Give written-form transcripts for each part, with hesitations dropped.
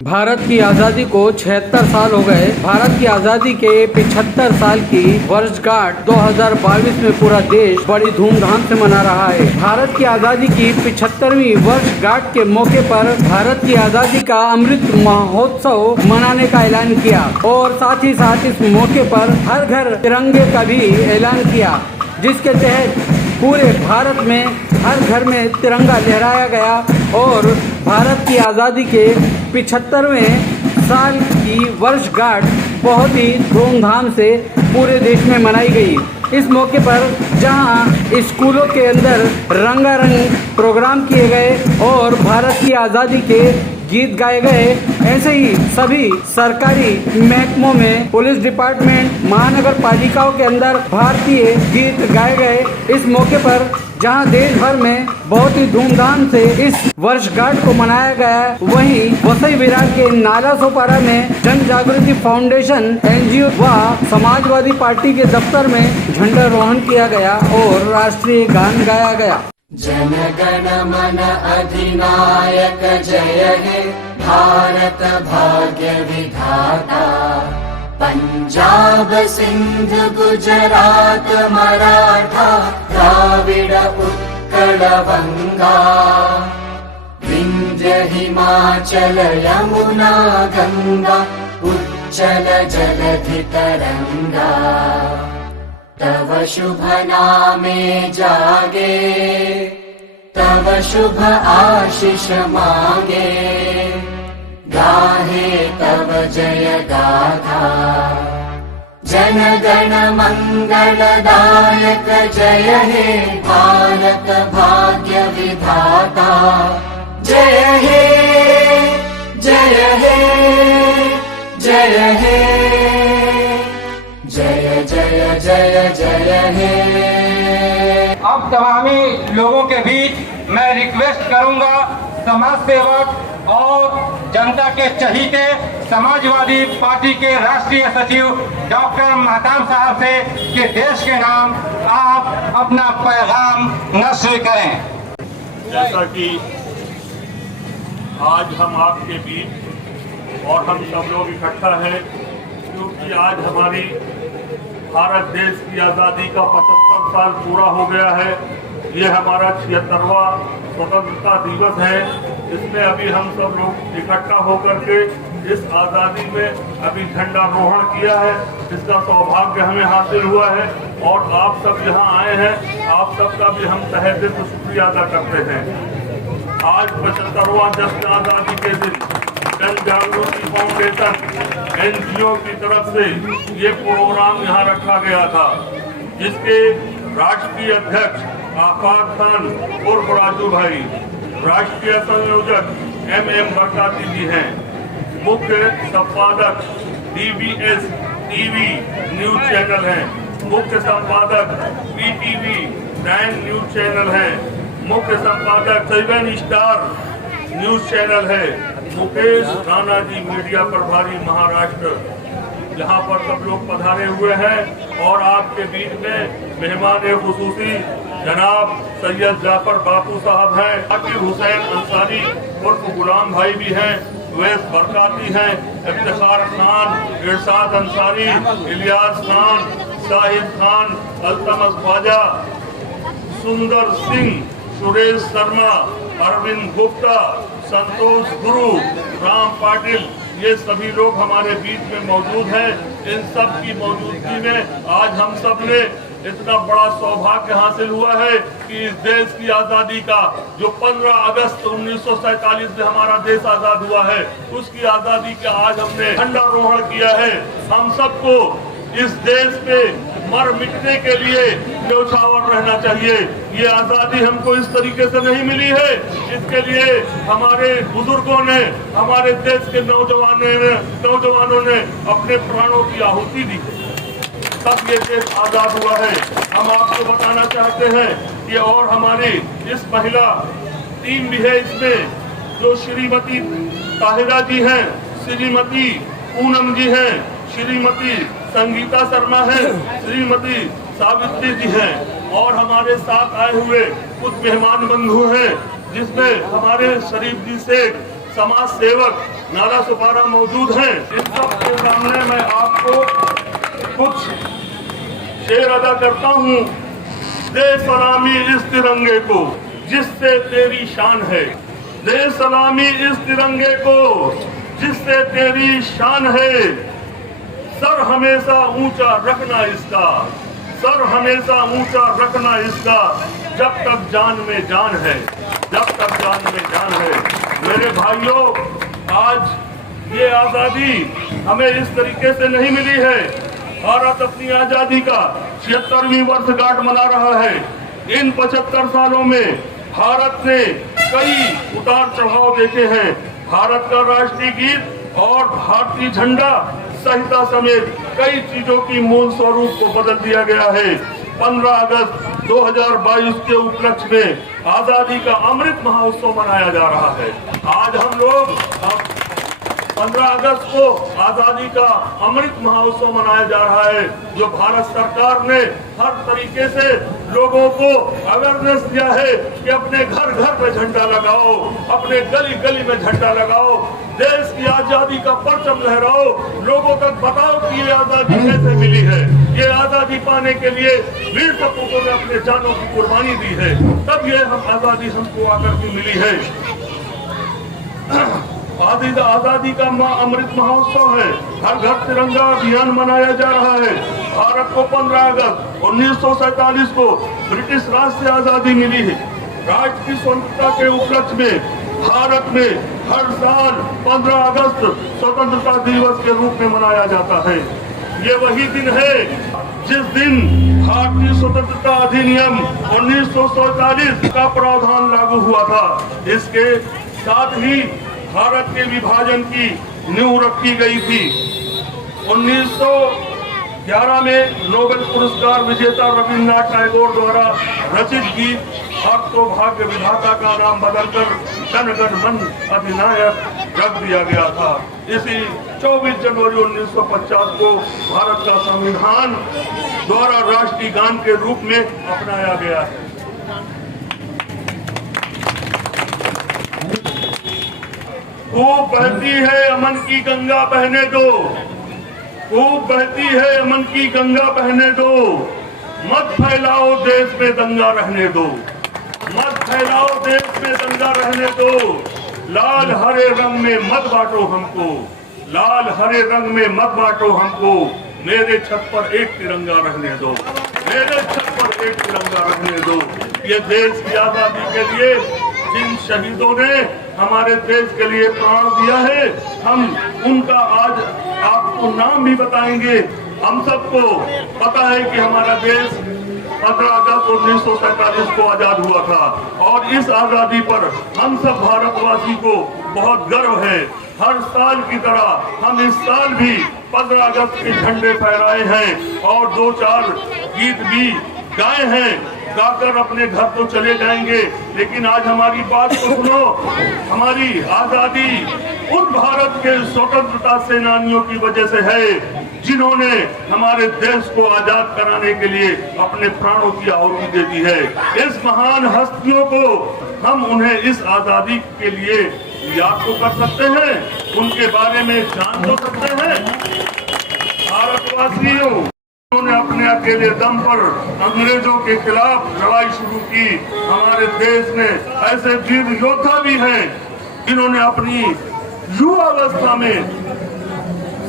भारत की आज़ादी को 76 साल हो गए। भारत की आज़ादी के 75 साल की वर्षगांठ 2022 में पूरा देश बड़ी धूमधाम से मना रहा है। भारत की आज़ादी की 75वीं वर्षगांठ के मौके पर भारत की आज़ादी का अमृत महोत्सव मनाने का ऐलान किया और साथ ही साथ इस मौके पर हर घर तिरंगे का भी ऐलान किया, जिसके तहत पूरे भारत में हर घर में तिरंगा लहराया गया और भारत की आज़ादी के 75वें साल की वर्षगांठ बहुत ही धूमधाम से पूरे देश में मनाई गई। इस मौके पर जहां स्कूलों के अंदर रंगारंग प्रोग्राम किए गए और भारत की आज़ादी के गीत गाए गए, ऐसे ही सभी सरकारी महकमों में पुलिस डिपार्टमेंट, महानगर पालिकाओं के अंदर भारतीय गीत गाए गए। इस मौके पर जहां देश भर में बहुत ही धूमधाम से इस वर्षगांठ को मनाया गया, वहीं वसई विरार के नाला सोपारा में जन जागृति फाउंडेशन NGO व समाजवादी पार्टी के दफ्तर में झंडारोहण किया गया और राष्ट्रीय गान गाया गया। जन गण मन अधिनायक जय हे भारत भाग्य विधाता, पंजाब सिंध गुजरात मराठा द्राविड उत्कल बंगा, विंध्य हिमाचल यमुना गंगा उच्चल जलधि तरंगा, तव शुभ नामे जागे, तव शुभ आशीष मांगे, गाहे तव जय गाथा। जन गण मंगलदायक जय हे भारत भाग्य विधाता, जय हे जय हे जय हे जय जय जय जय हे। अब तमामी लोगों के बीच मैं रिक्वेस्ट करूंगा समाज सेवक और जनता के चहीते समाजवादी पार्टी के राष्ट्रीय सचिव डॉक्टर महताब साहब से कि देश के नाम आप अपना पैगाम नश्र करें। जैसा कि आज हम आपके बीच और हम सब लोग इकट्ठा हैं क्योंकि आज हमारी भारत देश की आज़ादी का 75 साल पूरा हो गया है। ये हमारा 76वां स्वतंत्रता दिवस है। इसमें अभी हम सब लोग इकट्ठा होकर के इस आज़ादी में अभी झंडारोहण किया है। इसका सौभाग्य हमें हासिल हुआ है और आप सब यहाँ आए हैं, आप सबका भी हम तहे दिल से शुक्रिया अदा करते हैं। आज 75वां जश्न आज़ादी के दिन जन जागृति फाउंडेशन NGO की तरफ से ये प्रोग्राम यहाँ रखा गया था, जिसके राष्ट्रीय अध्यक्ष आफाक खान उर्फ राजू भाई, राष्ट्रीय संयोजक MM बरसाती जी हैं, मुख्य संपादक DBS TV न्यूज चैनल है, मुख्य संपादक PTV 9 न्यूज चैनल है, मुख्य संपादक 7 स्टार न्यूज चैनल है, मुकेश राणा जी मीडिया प्रभारी महाराष्ट्र, यहाँ पर सब लोग पधारे हुए हैं और आपके बीच में मेहमान खुसूसी जनाब सैयद जाफर बापू साहब हैं, आकिब हुसैन अंसारी उर्फ गुलाम भाई भी हैं, वैस बरकाती हैं, इफ्तिखार खान, इरशाद अंसारी, इलियास खान, शाहिद खान, अल्तमस ख्वाजा, सुंदर सिंह, सुरेश शर्मा, अरविंद गुप्ता, संतोष गुरु, राम पाटिल, ये सभी लोग हमारे बीच में मौजूद हैं। इन सब की मौजूदगी में आज हम सब ने इतना बड़ा सौभाग्य हासिल हुआ है कि इस देश की आज़ादी का जो 15 अगस्त 1947 में हमारा देश आज़ाद हुआ है, उसकी आज़ादी का आज हमने झंडारोहण किया है। हम सबको इस देश पे मर मिटने के लिए न्यौछावर रहना चाहिए। ये आज़ादी हमको इस तरीके से नहीं मिली है, इसके लिए हमारे बुजुर्गों ने, हमारे देश के नौजवानों ने अपने प्राणों की आहुति दी, तब ये देश आज़ाद हुआ है। हम आपको बताना चाहते हैं कि और हमारी इस महिला टीम भी है इसमें, जो श्रीमती ताहिरा जी हैं, श्रीमती पूनम जी हैं, श्रीमती संगीता शर्मा है, श्रीमती सावित्री जी हैं और हमारे साथ आए हुए कुछ मेहमान बंधु हैं, जिसमें हमारे शरीफ जी सेठ समाज सेवक नाला सुपारा मौजूद हैं। इन सब के सामने मैं आपको कुछ शेर अदा करता हूँ। दे सलामी इस तिरंगे को जिससे तेरी शान है, दे सलामी इस तिरंगे को जिससे तेरी शान है। सर हमेशा ऊंचा रखना इसका, सर हमेशा ऊंचा रखना इसका, जब तक जान में जान है, जब तक जान में जान है। मेरे भाइयों, आज ये आजादी हमें इस तरीके से नहीं मिली है। भारत अपनी आजादी का 76वीं वर्षगांठ मना रहा है। इन 75 सालों में भारत ने कई उतार चढ़ाव देखे हैं। भारत का राष्ट्रीय गीत और भारतीय झंडा संहिता समेत कई चीजों की मूल स्वरूप को बदल दिया गया है। 15 अगस्त 2022 के उपलक्ष्य में आजादी का अमृत महोत्सव मनाया जा रहा है। आज हम लोग 15 अगस्त को आजादी का अमृत महोत्सव मनाया जा रहा है, जो भारत सरकार ने हर तरीके से लोगों को अवेयरनेस दिया है कि अपने घर घर में झंडा लगाओ, अपने गली गली में झंडा लगाओ, देश की आजादी का परचम लहराओ, लोगों तक बताओ कि ये आजादी कैसे मिली है। ये आजादी पाने के लिए वीर सपूतों ने अपने जानों की कुर्बानी दी है, तब ये आजादी हमको आकर के मिली है। आजादी का अमृत महोत्सव है। हर घर तिरंगा अभियान मनाया जा रहा है। भारत को 15 अगस्त 1947 को ब्रिटिश राज से आजादी मिली है। राष्ट्र की स्वतंत्रता के उपलक्ष्य में भारत में हर साल 15 अगस्त स्वतंत्रता दिवस के रूप में मनाया जाता है। ये वही दिन है जिस दिन भारतीय स्वतंत्रता अधिनियम 1947 का प्रावधान लागू हुआ था। इसके साथ ही भारत के विभाजन की नींव रखी गई थी। 1911 में नोबेल पुरस्कार विजेता रविन्द्रनाथ टैगोर द्वारा रचित गीत अब तो भाग्य विधाता का नाम बदलकर जन गण मन अधिनायक रख दिया गया था। इसी 24 जनवरी 1950 को भारत का संविधान द्वारा राष्ट्रीय गान के रूप में अपनाया गया है। खूब बहती है अमन की गंगा बहने दो, खूब बहती है अमन की गंगा बहने दो, मत फैलाओ देश में दंगा रहने दो, मत फैलाओ देश में दंगा रहने दो। लाल हरे रंग में मत बांटो हमको, लाल हरे रंग में मत बांटो हमको, मेरे छत पर एक तिरंगा रहने दो, मेरे छत पर एक तिरंगा रहने दो। ये देश की आजादी के लिए जिन शहीदों ने हमारे देश के लिए प्राण दिया है, हम उनका आज आपको नाम भी बताएंगे। हम सबको पता है कि हमारा देश 15 अगस्त 1947 को आजाद हुआ था और इस आजादी पर हम सब भारतवासी को बहुत गर्व है। हर साल की तरह हम इस साल भी 15 अगस्त के झंडे फहराए हैं और 2-4 गीत भी गाए हैं। गाकर अपने घर तो चले जाएंगे, लेकिन आज हमारी बात को सुनो। हमारी आजादी उन भारत के स्वतंत्रता सेनानियों की वजह से है जिन्होंने हमारे देश को आजाद कराने के लिए अपने प्राणों की आहुति दे दी है। इस महान हस्तियों को हम उन्हें इस आजादी के लिए याद तो कर सकते हैं, उनके बारे में जान तो सकते हैं। भारतवासियों, उन्होंने अपने अकेले दम पर अंग्रेजों के खिलाफ लड़ाई शुरू की। हमारे देश में ऐसे वीर योद्धा भी हैं जिन्होंने अपनी युवावस्था में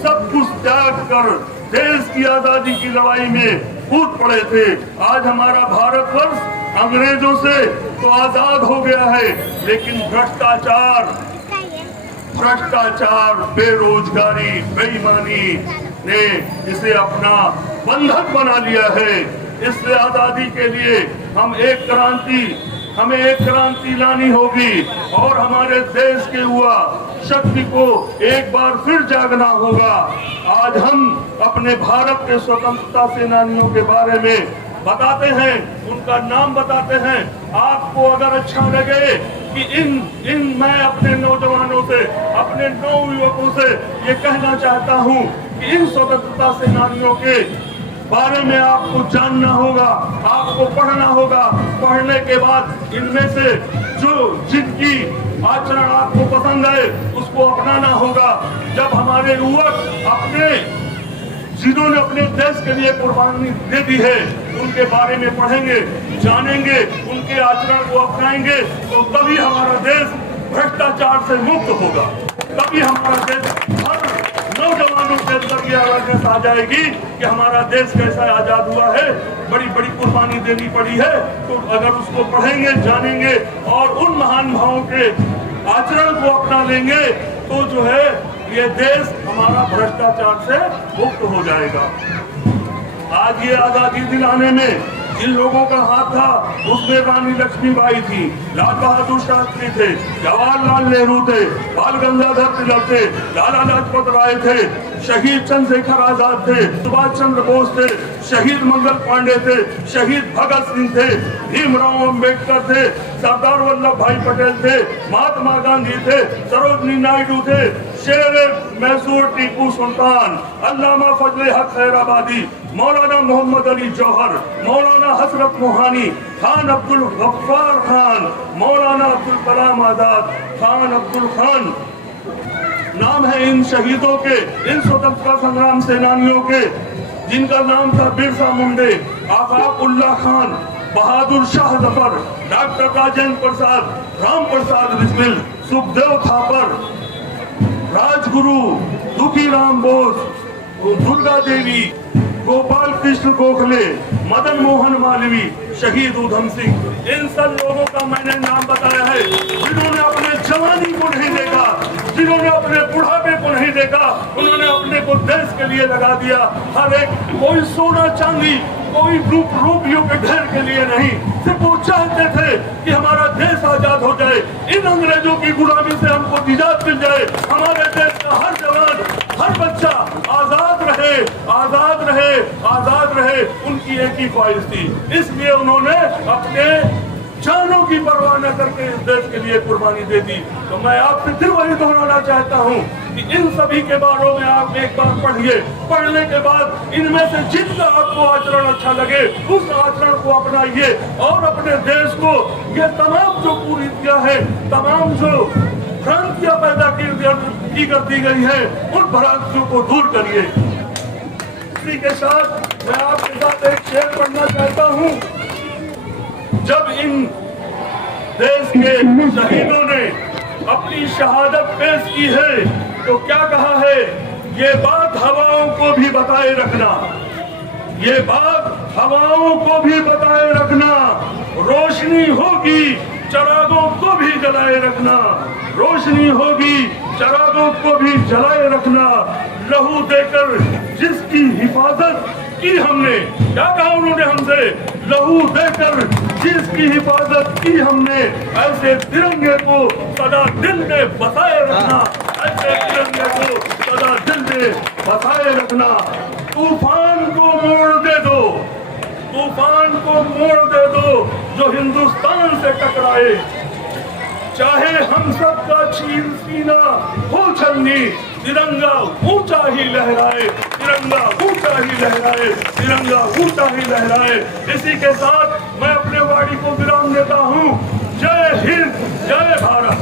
सब कुछ त्याग कर देश की आजादी की लड़ाई में कूद पड़े थे। आज हमारा भारतवर्ष अंग्रेजों से तो आजाद हो गया है, लेकिन भ्रष्टाचार, बेरोजगारी, बेईमानी ने इसे अपना बंधक बना लिया है। इससे आजादी के लिए हमें एक क्रांति लानी होगी और हमारे देश के युवा शक्ति को एक बार फिर जागना होगा। आज हम अपने भारत के स्वतंत्रता सेनानियों के बारे में बताते हैं, उनका नाम बताते हैं। आपको अगर अच्छा लगे कि इन मैं अपने नौजवानों से, अपने नवयुवकों से ये कहना चाहता हूँ कि इन स्वतंत्रता सेनानियों के बारे में आपको जानना होगा, आपको पढ़ना होगा। पढ़ने के बाद इनमें से जिनकी आचरण आपको पसंद है उसको अपनाना होगा। जब हमारे युवक जिन्होंने अपने देश के लिए कुर्बानी दे दी है उनके बारे में पढ़ेंगे, जानेंगे, उनके आचरण को अपनाएंगे, तो तभी हमारा देश भ्रष्टाचार से मुक्त होगा। तभी हमारा देश, हर नौजवानों के अंदर ये अवेयरनेस आ जाएगी कि हमारा देश कैसा आजाद हुआ है, बड़ी बड़ी कुर्बानी देनी पड़ी है। तो अगर उसको पढ़ेंगे, जानेंगे और उन महान भावों के आचरण को अपना लेंगे तो जो है ये देश हमारा भ्रष्टाचार से मुक्त हो जाएगा। आज ये आजादी दिलाने में जिन लोगों का हाथ था उसमें रानी लक्ष्मीबाई थी, लाल बहादुर शास्त्री थे, जवाहरलाल नेहरू थे, बाल गंगाधर तिलक थे, लाला लाजपत राय थे, शहीद चंद्रशेखर आजाद थे, सुभाष चंद्र बोस थे, शहीद मंगल पांडे थे, शहीद भगत सिंह थे, भीमराव अंबेडकर थे, सरदार वल्लभ भाई पटेल थे, महात्मा गांधी थे, सरोजनी नायडू थे, शेर मैसूर टीपू सुल्तान, अल्लामा फजले हक खैराबादी, मौलाना मोहम्मद अली जौहर, मौलाना हसरत मोहानी, खान अब्दुल गफ्फार खान, मौलाना अब्दुल कलाम आजाद, खान अब्दुल खान नाम है इन शहीदों के, इन स्वतंत्रता संग्राम सेनानियों के, जिनका नाम था बिरसा मुंडे, आफाक उल्लाह खान, बहादुर शाह जफर, डॉक्टर राजेंद्र प्रसाद, राम प्रसाद बिस्मिल, सुखदेव थापर, राजगुरु दुखीराम बोस, दुर्गा देवी, गोपाल कृष्ण गोखले, मदन मोहन मालवीय, शहीद उधम सिंह। इन सब लोगों का मैंने नाम बताया है जिन्होंने अपने जवानी को नहीं देखा, जिन्होंने अपने बुढ़ापे को नहीं देखा, उन्होंने अपने को देश के लिए लगा दिया। हर एक, कोई सोना चांदी, कोई रूपियों के ढेर के लिए नहीं, सिर्फ वो चाहते थे कि हमारा देश आजाद हो जाए, इन अंग्रेजों की गुलामी से हमको निजात मिल जाए, हमारे देश का हर जवान, हर बच्चा आजाद रहे, आजाद रहे, आजाद रहे। उनकी एक ही ख्वाहिश थी, इसलिए उन्होंने अपने जानों की परवाह न करके इस देश के लिए कुर्बानी दे दी। तो मैं आपसे फिर वही दोहराना चाहता हूँ कि इन सभी के बारे में आप एक बार पढ़िए। पढ़ने के बाद इनमें से जिनका आपको आचरण अच्छा लगे उस आचरण को अपनाइए और अपने देश को ये तमाम जो कुरीतियां है, तमाम जो भ्रांतियां पैदा की कर दी गई है, उन भ्रांतियों को दूर करिए। इसी के साथ मैं आपके साथ एक शेर पढ़ना चाहता हूँ। जब इन देश के शहीदों ने अपनी शहादत पेश की है तो क्या कहा है, ये बात हवाओं को भी बताए रखना, ये बात हवाओं को भी बताए रखना, रोशनी होगी चरागों को भी जलाए रखना, रोशनी होगी चरागों को भी जलाए रखना, लहू देकर जिसकी हिफाजत की हमने, क्या कहा उन्होंने हमसे, लहू देकर जिसकी हिफाजत की हमने, ऐसे तिरंगे को सदा दिल में बसाए रखना, ऐसे तिरंगे को सदा दिल में बसाए रखना। तूफान को मोड़ दे दो, तूफान को मोड़ दे दो जो हिंदुस्तान से टकराए, चाहे हम सब का चीर सीना हो छलनी, तिरंगा ऊंचा ही लहराए, तिरंगा ऊंचा ही लहराए, तिरंगा ऊंचा ही लहराए। इसी के साथ मैं अपने वाणी को विराम देता हूँ। जय हिंद, जय भारत।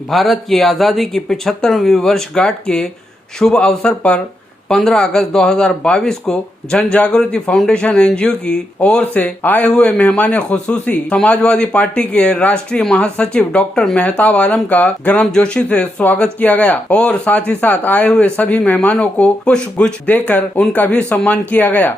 भारत की आज़ादी की 75वीं वर्षगांठ के शुभ अवसर पर 15 अगस्त 2022 को जन जागृति फाउंडेशन एनजीओ की ओर से आए हुए मेहमान खुसूसी समाजवादी पार्टी के राष्ट्रीय महासचिव डॉक्टर मेहताब आलम का गर्मजोशी से स्वागत किया गया और साथ ही साथ आए हुए सभी मेहमानों को पुष्प गुच्छ देकर उनका भी सम्मान किया गया।